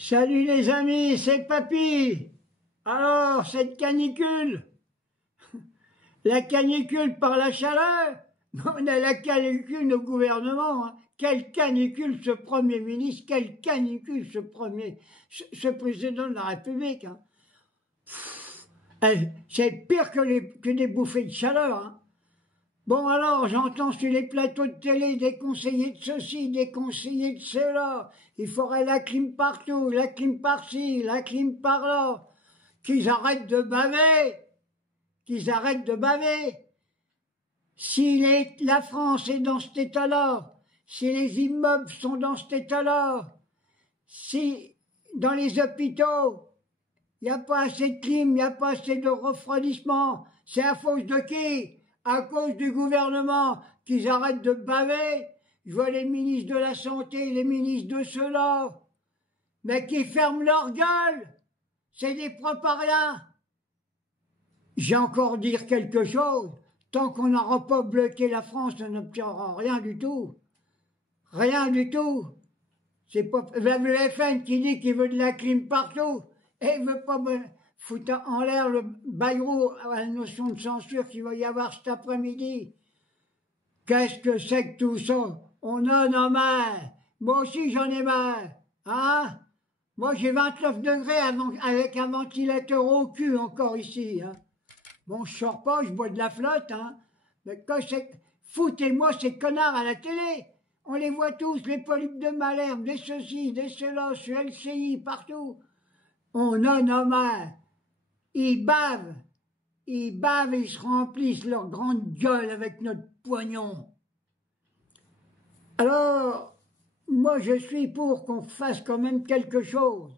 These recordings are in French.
Salut les amis, c'est Papy. Alors, cette canicule, la canicule par la chaleur, on a la canicule au gouvernement. Hein. Quelle canicule ce Premier ministre, quelle canicule ce président de la République. Hein. C'est pire que des bouffées de chaleur. Hein. Bon alors, j'entends sur les plateaux de télé des conseillers de ceci, des conseillers de cela. Il faudrait la clim partout, la clim par-ci, la clim par-là. Qu'ils arrêtent de baver. Qu'ils arrêtent de baver. Si la France est dans cet état-là, si les immeubles sont dans cet état-là, si dans les hôpitaux, il n'y a pas assez de clim, il n'y a pas assez de refroidissement, c'est à cause de qui? À cause du gouvernement, qu'ils arrêtent de baver. Je vois les ministres de la Santé, les ministres de cela, mais qui ferment leur gueule. C'est des propariens. J'ai encore dire quelque chose. Tant qu'on n'aura pas bloqué la France, on n'obtiendra rien du tout. Rien du tout. C'est pas le FN qui dit qu'il veut de la clim partout. Et il veut pas foutre en l'air le Bayrou à la notion de censure qu'il va y avoir cet après-midi. Qu'est-ce que c'est que tout ça? On en a marre. Moi aussi j'en ai marre. Hein? Moi j'ai 29 degrés avec un ventilateur au cul encore ici. Hein? Bon, je sors pas, je bois de la flotte. Hein? Mais quand foutez-moi ces connards à la télé. On les voit tous, les polypes de Malherbe, des ceci, des cela, sur LCI, partout. On en a marre. Ils bavent et ils se remplissent leur grande gueule avec notre poignon. Alors, moi je suis pour qu'on fasse quand même quelque chose.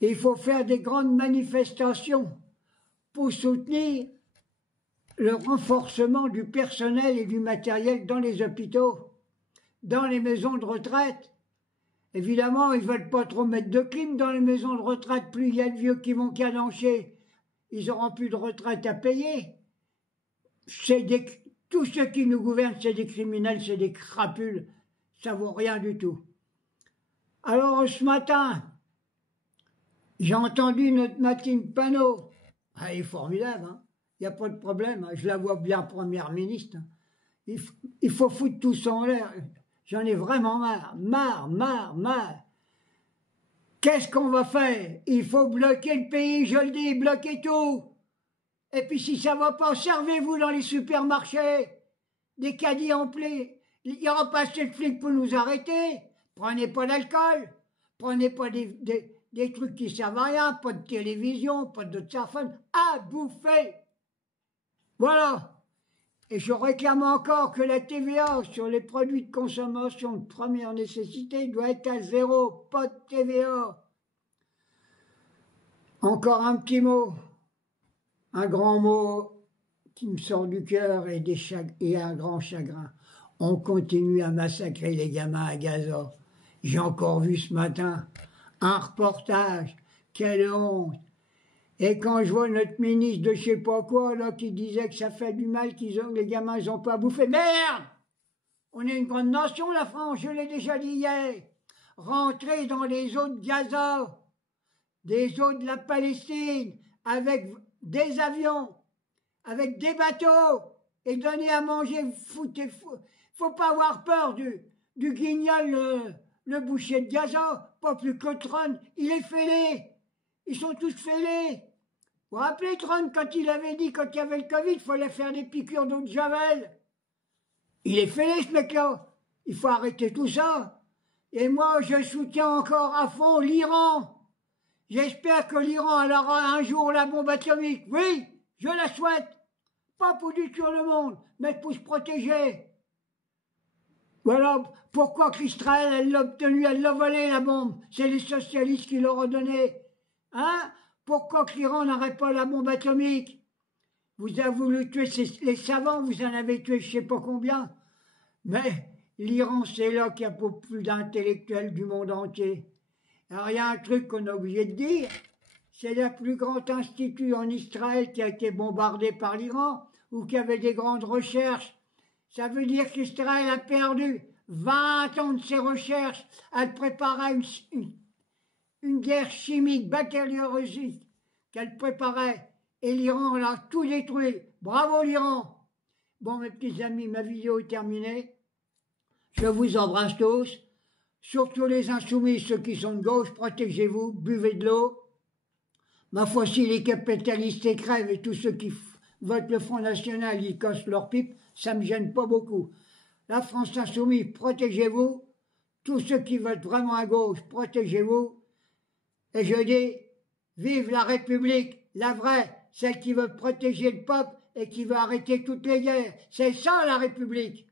Il faut faire des grandes manifestations pour soutenir le renforcement du personnel et du matériel dans les hôpitaux, dans les maisons de retraite. Évidemment, ils veulent pas trop mettre de clim dans les maisons de retraite. Plus il y a de vieux qui vont calancher, ils auront plus de retraite à payer. Tous ceux qui nous gouvernent, c'est des criminels, c'est des crapules. Ça vaut rien du tout. Alors, ce matin, j'ai entendu notre Martine Panot. Ah, elle est formidable, hein. Il n'y a pas de problème. Hein. Je la vois bien première ministre. Hein. Il faut foutre tout ça en l'air. J'en ai vraiment marre. Marre. Qu'est-ce qu'on va faire? Il faut bloquer le pays, je le dis, bloquer tout. Et puis si ça va pas, servez-vous dans les supermarchés. Des caddies emplis. Il n'y aura pas assez de flics pour nous arrêter. Prenez pas d'alcool. Prenez pas des trucs qui servent à rien. Pas de télévision, pas de téléphone. À bouffer. Voilà. Et je réclame encore que la TVA sur les produits de consommation de première nécessité doit être à zéro, pas de TVA. Encore un petit mot, un grand mot qui me sort du cœur et un grand chagrin. On continue à massacrer les gamins à Gaza. J'ai encore vu ce matin un reportage, quelle honte. Et quand je vois notre ministre de je sais pas quoi, là, qui disait que ça fait du mal, les gamins, ils ont pas à bouffer. Merde! On est une grande nation, la France, je l'ai déjà dit hier. Rentrer dans les eaux de Gaza, des eaux de la Palestine, avec des avions, avec des bateaux, et donner à manger, faut pas avoir peur du guignol, le boucher de Gaza, pas plus que Trump, il est fêlé. Ils sont tous fêlés. Vous vous rappelez Trump quand il avait dit, quand il y avait le Covid, il fallait faire des piqûres d'eau de Javel. Il est fêlé ce mec-là. Il faut arrêter tout ça. Et moi, je soutiens encore à fond l'Iran. J'espère que l'Iran aura un jour la bombe atomique. Oui, je la souhaite. Pas pour détruire le monde, mais pour se protéger. Voilà pourquoi qu'Israël, elle l'a obtenu, elle l'a volé la bombe. C'est les socialistes qui l'ont redonné. Hein? Pourquoi que l'Iran n'aurait pas la bombe atomique? Vous avez voulu tuer les savants, vous en avez tué je sais pas combien. Mais l'Iran, c'est là qu'il y a plus d'intellectuels du monde entier. Alors il y a un truc qu'on a oublié de dire, c'est le plus grand institut en Israël qui a été bombardé par l'Iran, ou qui avait des grandes recherches. Ça veut dire qu'Israël a perdu 20 ans de ses recherches à préparer une guerre chimique, bactériologique qu'elle préparait, et l'Iran l'a tout détruit. Bravo l'Iran! Bon, mes petits amis, ma vidéo est terminée. Je vous embrasse tous. Surtout les insoumis, ceux qui sont de gauche, protégez-vous, buvez de l'eau. Ma foi, si les capitalistes crèvent et tous ceux qui votent le Front National, ils cassent leur pipe, ça me gêne pas beaucoup. La France insoumise, protégez-vous. Tous ceux qui votent vraiment à gauche, protégez-vous. Et je dis, vive la République, la vraie, celle qui veut protéger le peuple et qui veut arrêter toutes les guerres. C'est ça la République.